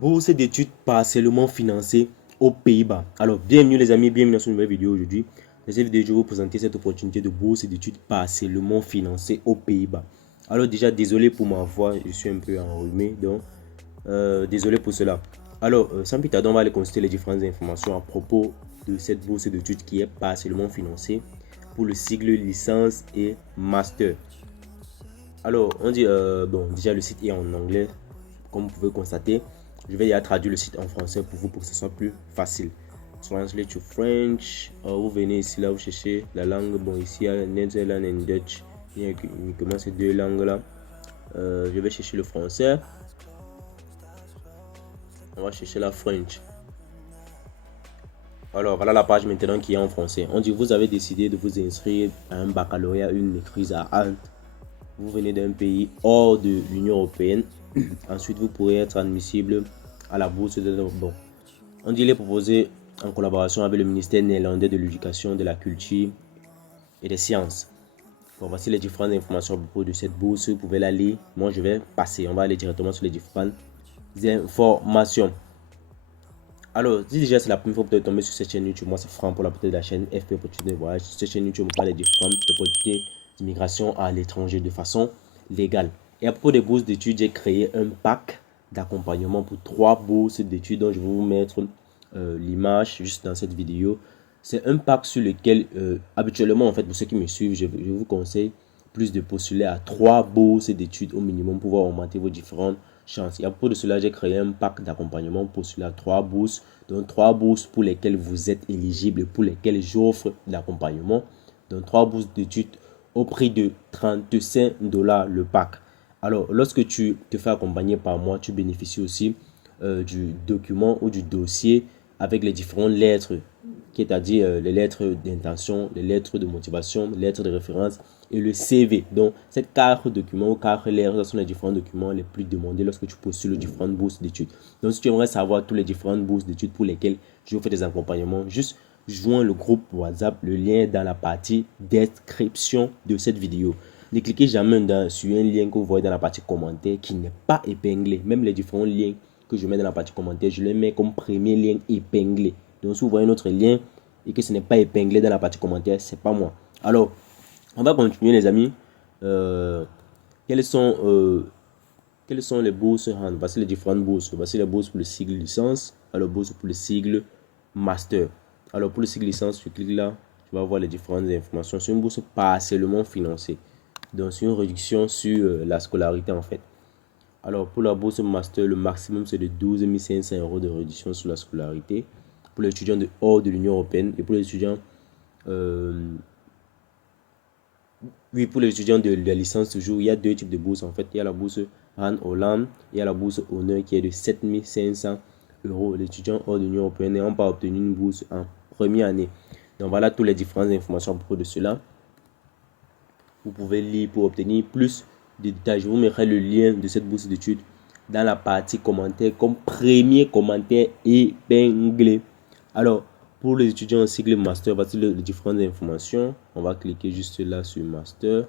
Bourse d'études partiellement financée aux Pays-Bas. Alors, bienvenue les amis, bienvenue dans cette nouvelle vidéo aujourd'hui. Dans cette vidéo, je vais vous présenter cette opportunité de bourse d'études partiellement financée aux Pays-Bas. Alors déjà, désolé pour ma voix, je suis un peu enrhumé, donc désolé pour cela. Alors, sans plus tarder, on va aller consulter les différentes informations à propos de cette bourse d'études qui est partiellement financée pour le sigle licence et master. Alors, on dit, bon, déjà le site est en anglais, comme vous pouvez constater. Je vais traduire le site en français pour vous pour que ce soit plus facile. Translate to French. Vous venez ici, là, vous cherchez la langue. Bon, ici, il y a Netherlands et Dutch. Il y a uniquement ces deux langues-là. Je vais chercher le français. On va chercher la French. Alors, voilà la page maintenant qui est en français. On dit, vous avez décidé de vous inscrire à un baccalauréat, une maîtrise à Halte. Vous venez d'un pays hors de l'Union européenne. Ensuite, vous pourrez être admissible à la bourse de... Bon, on dit, il est proposé en collaboration avec le ministère néerlandais de l'Éducation, de la Culture et des Sciences. Bon, voici les différentes informations à propos de cette bourse. Vous pouvez la lire. Moi, je vais passer. On va aller directement sur les différentes informations. Alors, si déjà c'est la première fois que vous êtes tombé sur cette chaîne YouTube, moi c'est Franck pour la portée de la chaîne FP Opportunité de Voyage. Sur cette chaîne YouTube, on parle des différentes opportunités d'immigration à l'étranger de façon légale. Et à propos des bourses d'études, j'ai créé un pack d'accompagnement pour 3 bourses d'études dont je vais vous mettre l'image juste dans cette vidéo. C'est un pack sur lequel, habituellement, en fait, pour ceux qui me suivent, je vous conseille plus de postuler à 3 bourses d'études au minimum pour pouvoir augmenter vos différentes chances. Et à propos de cela, j'ai créé un pack d'accompagnement pour postuler à 3 bourses. Donc 3 bourses pour lesquelles vous êtes éligible, pour lesquelles j'offre l'accompagnement. Donc 3 bourses d'études au prix de 35 $ le pack. Alors, lorsque tu te fais accompagner par moi, tu bénéficies aussi du document ou du dossier avec les différentes lettres, c'est-à-dire les lettres d'intention, les lettres de motivation, les lettres de référence et le CV. Donc, cette carte document ou carte lettre, ce sont les différents documents les plus demandés lorsque tu postules les différentes bourses d'études. Donc, si tu aimerais savoir toutes les différentes bourses d'études pour lesquelles je fais des accompagnements, juste joins le groupe WhatsApp, le lien est dans la partie description de cette vidéo. Ne cliquez jamais sur un lien que vous voyez dans la partie commentaire qui n'est pas épinglé. Même les différents liens que je mets dans la partie commentaire, je les mets comme premier lien épinglé. Donc, si vous voyez notre lien et que ce n'est pas épinglé dans la partie commentaire, c'est pas moi. Alors, on va continuer les amis. Quelles sont les bourses? Voici les différentes bourses. Voici les bourses pour le sigle licence. Alors, bourse pour le sigle master. Alors, pour le sigle licence, tu cliques là. Tu vas voir les différentes informations. C'est une bourse partiellement financée. Donc, c'est une réduction sur la scolarité en fait. Alors, pour la bourse master, le maximum c'est de 12 500 € de réduction sur la scolarité pour les étudiants de hors de l'Union européenne. Et pour les étudiants, pour les étudiants de la licence toujours, il y a 2 types de bourses en fait. Il y a la bourse Han Holland, il y a la bourse Honneur qui est de 7 500 €. Les étudiants hors de l'Union européenne n'ont pas obtenu une bourse en première année. Donc voilà toutes les différentes informations à propos de cela. Vous pouvez lire pour obtenir plus de détails. Je vous mettrai le lien de cette bourse d'études dans la partie commentaire comme premier commentaire épinglé. Alors, pour les étudiants en cycle master, voici les différentes informations. On va cliquer juste là sur master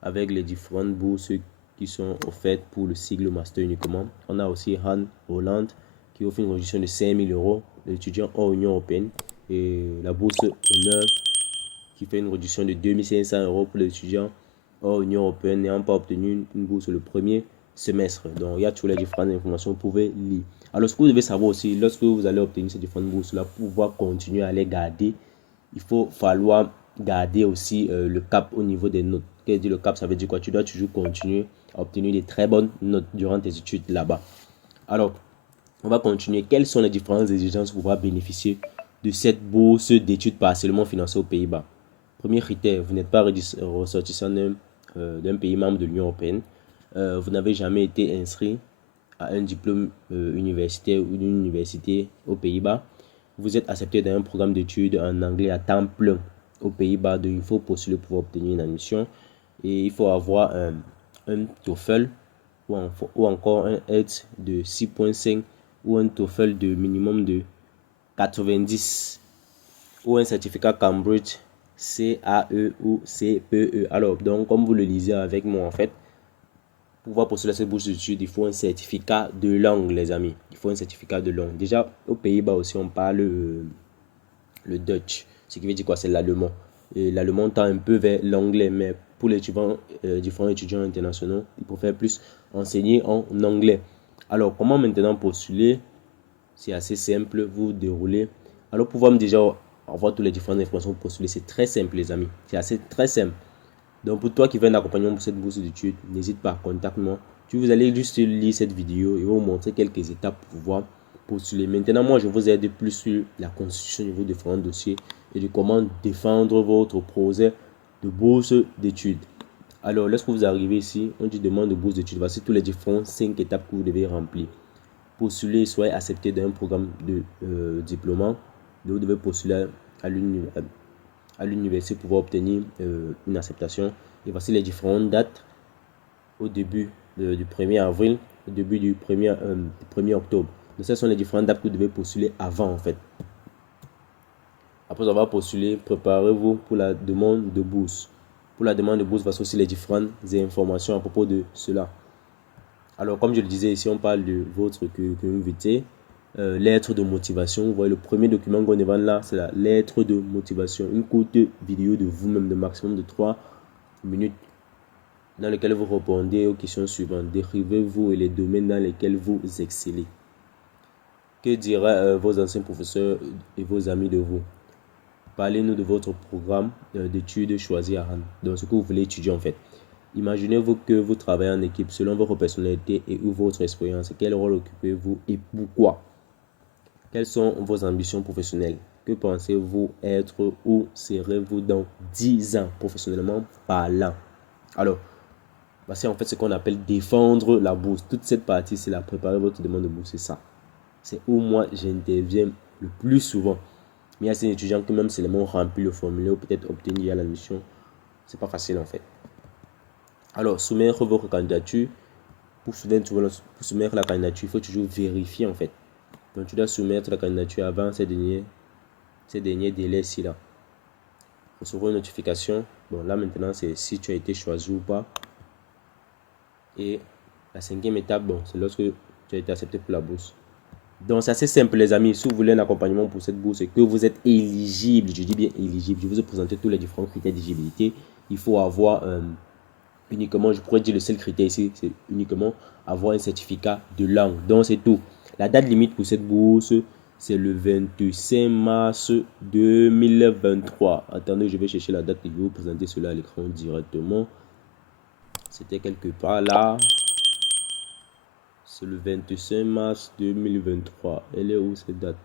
avec les différentes bourses qui sont offertes pour le cycle master uniquement. On a aussi Han Holland qui offre une réduction de 5 000 €, les étudiants hors Union européenne, et la bourse Honneur qui fait une réduction de 2 500 € pour les étudiants hors Union européenne n'ayant pas obtenu une bourse le premier semestre. Donc, il y a toutes les différentes informations, vous pouvez lire. Alors, ce que vous devez savoir aussi, lorsque vous allez obtenir ces différentes bourses-là, pour pouvoir continuer à les garder, il faut falloir garder aussi le cap au niveau des notes. Qu'est-ce que dit le cap? Ça veut dire quoi? Tu dois toujours continuer à obtenir des très bonnes notes durant tes études là-bas. Alors, on va continuer. Quelles sont les différentes exigences pour pouvoir bénéficier de cette bourse d'études partiellement financée aux Pays-Bas? Premier critère, vous n'êtes pas ressortissant d'un pays membre de l'Union européenne. Vous n'avez jamais été inscrit à un diplôme universitaire ou d'une université aux Pays-Bas. Vous êtes accepté dans un programme d'études en anglais à temps plein aux Pays-Bas. Donc, il faut postuler pour obtenir une admission. Et il faut avoir un TOEFL ou encore un ELTS de 6.5 ou un TOEFL de minimum de 90 ou un certificat Cambridge CAE ou CPE. Alors, donc, comme vous le lisez avec moi, en fait, pour pouvoir postuler à cette bourse d'études, il faut un certificat de langue, les amis. Il faut un certificat de langue. Déjà, aux Pays-Bas aussi, on parle le Dutch, ce qui veut dire quoi? C'est l'allemand. Et l'allemand tend un peu vers l'anglais, mais pour les différents étudiants internationaux, ils préfèrent plus enseigner en anglais. Alors, comment maintenant postuler? C'est assez simple, vous déroulez. Alors, pour voir déjà avoir toutes les différentes informations pour postuler, c'est très simple, les amis. C'est assez très simple. Donc, pour toi qui veux un accompagnement pour cette bourse d'études, n'hésite pas, contacte-moi. Vous allez juste lire cette vidéo et vous montrer quelques étapes pour pouvoir postuler. Maintenant, moi, je vous aide plus sur la constitution de vos différents dossiers et de comment défendre votre projet de bourse d'études. Alors, lorsque vous arrivez ici, on dit demande de bourse d'études. Voici tous les différentes 5 étapes que vous devez remplir. Postuler, soyez accepté d'un programme de diplôme. Vous devez postuler à l'université pour pouvoir obtenir une acceptation. Et voici les différentes dates au début du 1er avril, au début du 1er octobre. Donc, ce sont les différentes dates que vous devez postuler avant en fait. Après avoir postulé, préparez-vous pour la demande de bourse. Pour la demande de bourse, voici aussi les différentes informations à propos de cela. Alors, comme je le disais ici, on parle de votre curriculum, lettre de motivation. Vous voyez, le premier document qu'on demande là, c'est la lettre de motivation. Une courte vidéo de vous-même de maximum de 3 minutes dans lequel vous répondez aux questions suivantes. Décrivez-vous et les domaines dans lesquels vous excellez. Que diraient vos anciens professeurs et vos amis de vous? Parlez-nous de votre programme d'études choisi à rendre. Donc, ce que vous voulez étudier en fait. Imaginez-vous que vous travaillez en équipe selon votre personnalité et ou votre expérience. Quel rôle occupez-vous et pourquoi? Quelles sont vos ambitions professionnelles? Que pensez-vous être ou serez-vous dans 10 ans professionnellement parlant? Alors, c'est en fait ce qu'on appelle défendre la bourse. Toute cette partie, c'est la préparer votre demande de bourse. C'est ça. C'est où moi j'interviens le plus souvent. Mais il y a ces étudiants qui même seulement rempli le formulaire ou peut-être obtenir l'admission. C'est pas facile en fait. Alors, soumettre votre candidature. Pour soumettre la candidature, il faut toujours vérifier en fait. Donc, tu dois soumettre la candidature avant ces derniers délais-ci là. Recevoir une notification. Bon, là maintenant, c'est si tu as été choisi ou pas. Et la 5e étape, bon, c'est lorsque tu as été accepté pour la bourse. Donc, c'est assez simple, les amis. Si vous voulez un accompagnement pour cette bourse et que vous êtes éligible, je dis bien éligible, je vous ai présenté tous les différents critères d'éligibilité. Il faut avoir uniquement, je pourrais dire le seul critère ici, c'est uniquement avoir un certificat de langue. Donc, c'est tout. La date limite pour cette bourse, c'est le 25 mars 2023. Attendez, je vais chercher la date et je vais vous présenter cela à l'écran directement. C'était quelque part là. C'est le 25 mars 2023. Elle est où cette date?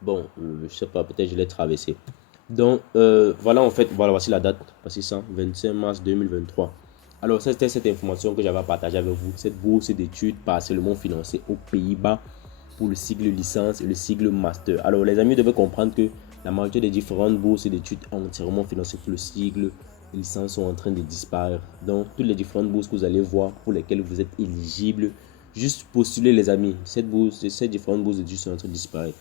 Bon, je sais pas, peut-être je l'ai traversé. Donc, voilà en fait, voilà, voici la date. Voici ça, 25 mars 2023. Alors, c'était cette information que j'avais à partager avec vous. Cette bourse d'études partiellement financée aux Pays-Bas pour le cycle licence et le cycle master. Alors, les amis devaient comprendre que la majorité des différentes bourses d'études entièrement financées pour le cycle licence sont en train de disparaître. Donc, toutes les différentes bourses que vous allez voir pour lesquelles vous êtes éligible, juste postulez les amis. Ces différentes bourses d'études sont en train de disparaître.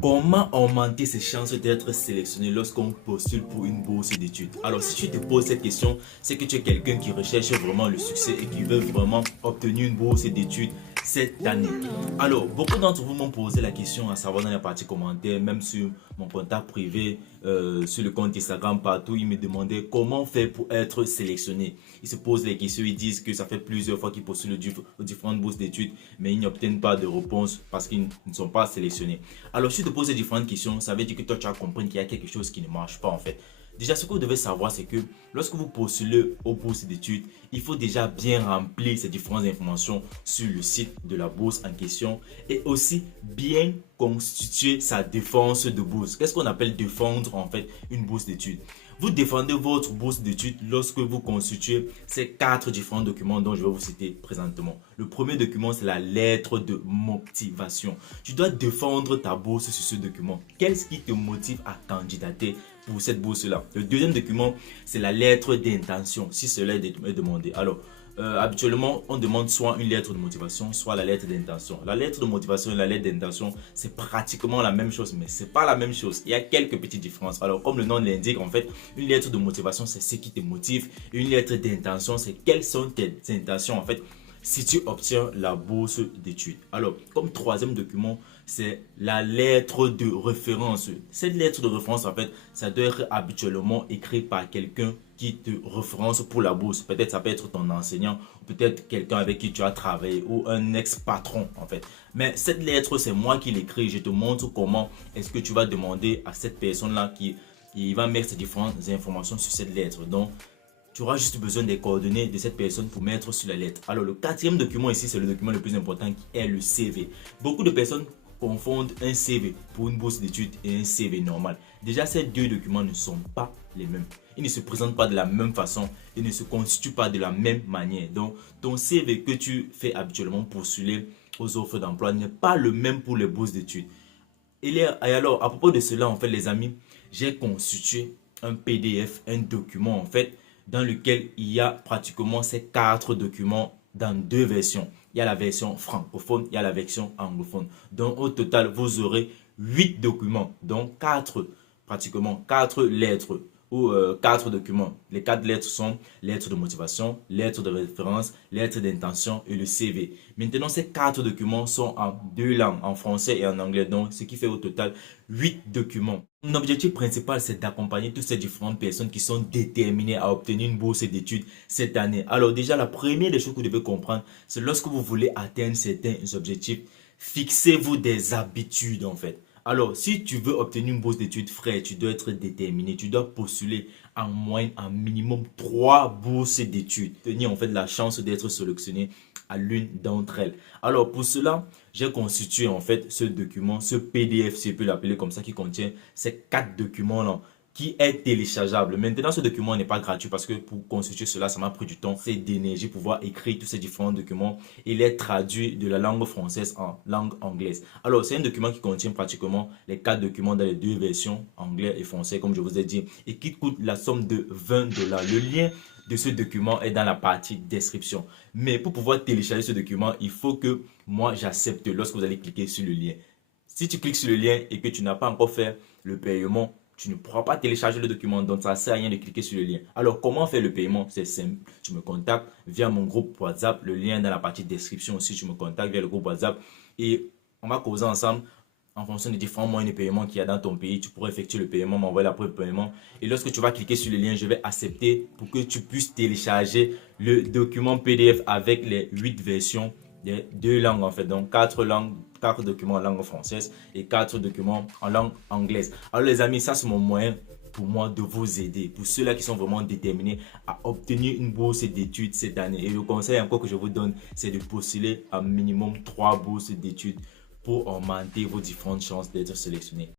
Comment augmenter ses chances d'être sélectionné lorsqu'on postule pour une bourse d'études? Alors, si tu te poses cette question, c'est que tu es quelqu'un qui recherche vraiment le succès et qui veut vraiment obtenir une bourse d'études cette année. Alors, beaucoup d'entre vous m'ont posé la question à savoir dans les parties commentaires, même sur mon contact privé, sur le compte Instagram, partout, ils me demandaient comment faire pour être sélectionné. Ils se posent les questions, ils disent que ça fait plusieurs fois qu'ils postulent aux différentes bourses d'études, mais ils n'obtiennent pas de réponse parce qu'ils ne sont pas sélectionnés. Alors, si tu te poses ces différentes questions, ça veut dire que toi, tu as compris qu'il y a quelque chose qui ne marche pas en fait. Déjà, ce que vous devez savoir, c'est que lorsque vous postulez aux bourses d'études, il faut déjà bien remplir ces différentes informations sur le site de la bourse en question et aussi bien constituer sa défense de bourse. Qu'est-ce qu'on appelle défendre en fait une bourse d'études? Vous défendez votre bourse d'études lorsque vous constituez ces 4 différents documents dont je vais vous citer présentement. Le premier document, c'est la lettre de motivation. Tu dois défendre ta bourse sur ce document. Qu'est-ce qui te motive à candidater pour cette bourse-là? Le deuxième document, c'est la lettre d'intention, si cela est demandé. Alors, habituellement, on demande soit une lettre de motivation, soit la lettre d'intention. La lettre de motivation et la lettre d'intention, c'est pratiquement la même chose, mais ce n'est pas la même chose. Il y a quelques petites différences. Alors, comme le nom l'indique, en fait, une lettre de motivation, c'est ce qui te motive. Une lettre d'intention, c'est quelles sont tes intentions, en fait. si tu obtiens la bourse d'études. Alors, comme troisième document, c'est la lettre de référence. Cette lettre de référence, en fait, ça doit être habituellement écrit par quelqu'un qui te référence pour la bourse. Peut-être ça peut être ton enseignant, peut-être quelqu'un avec qui tu as travaillé ou un ex-patron en fait. Mais cette lettre, c'est moi qui l'écris. Je te montre comment est-ce que tu vas demander à cette personne-là qui va mettre ces différentes informations sur cette lettre. Donc, tu auras juste besoin des coordonnées de cette personne pour mettre sur la lettre. Alors, le quatrième document ici, c'est le document le plus important qui est le CV. Beaucoup de personnes confondent un CV pour une bourse d'études et un CV normal. Déjà, ces deux documents ne sont pas les mêmes. Ils ne se présentent pas de la même façon, ils ne se constituent pas de la même manière. Donc, ton CV que tu fais habituellement postuler aux offres d'emploi n'est pas le même pour les bourses d'études. Et alors, à propos de cela, en fait, les amis, j'ai constitué un PDF, un document, en fait, dans lequel il y a pratiquement ces 4 documents dans 2 versions. Il y a la version francophone, il y a la version anglophone. Donc, au total, vous aurez 8 documents, donc pratiquement 4 lettres ou 4 documents. Les 4 lettres sont lettre de motivation, lettre de référence, lettre d'intention et le CV. Maintenant, ces 4 documents sont en 2 langues, en français et en anglais. Donc, ce qui fait au total 8 documents. Mon objectif principal, c'est d'accompagner toutes ces différentes personnes qui sont déterminées à obtenir une bourse d'études cette année. Alors déjà, la première des choses que vous devez comprendre, c'est lorsque vous voulez atteindre certains objectifs, fixez-vous des habitudes en fait. Alors, si tu veux obtenir une bourse d'études, frère, tu dois être déterminé. Tu dois postuler en moyenne, en minimum 3 bourses d'études. Tenir en fait la chance d'être sélectionné à l'une d'entre elles. Alors, pour cela, j'ai constitué en fait ce document, ce PDF, si je peux l'appeler comme ça, qui contient ces 4 documents-là, qui est téléchargeable. Maintenant, ce document n'est pas gratuit parce que pour constituer cela, ça m'a pris du temps, c'est d'énergie pour pouvoir écrire tous ces différents documents et les traduire de la langue française en langue anglaise. Alors, c'est un document qui contient pratiquement les 4 documents dans les 2 versions, anglais et français, comme je vous ai dit, et qui coûte la somme de $20. Le lien de ce document est dans la partie description. Mais pour pouvoir télécharger ce document, il faut que moi j'accepte lorsque vous allez cliquer sur le lien. Si tu cliques sur le lien et que tu n'as pas encore fait le paiement, tu ne pourras pas télécharger le document, donc ça ne sert à rien de cliquer sur le lien. Alors, comment faire le paiement? C'est simple. Tu me contactes via mon groupe WhatsApp, le lien est dans la partie description aussi. Tu me contactes via le groupe WhatsApp et on va causer ensemble en fonction des différents moyens de paiement qu'il y a dans ton pays. Tu pourrais effectuer le paiement, m'envoyer la preuve de paiement. Et lorsque tu vas cliquer sur le lien, je vais accepter pour que tu puisses télécharger le document PDF avec les 8 versions des 2 langues en fait. Donc 4 langues, 4 documents en langue française et 4 documents en langue anglaise. Alors les amis, ça c'est mon moyen pour moi de vous aider. Pour ceux-là qui sont vraiment déterminés à obtenir une bourse d'études cette année. Et le conseil encore que je vous donne, c'est de postuler à minimum 3 bourses d'études pour augmenter vos différentes chances d'être sélectionné.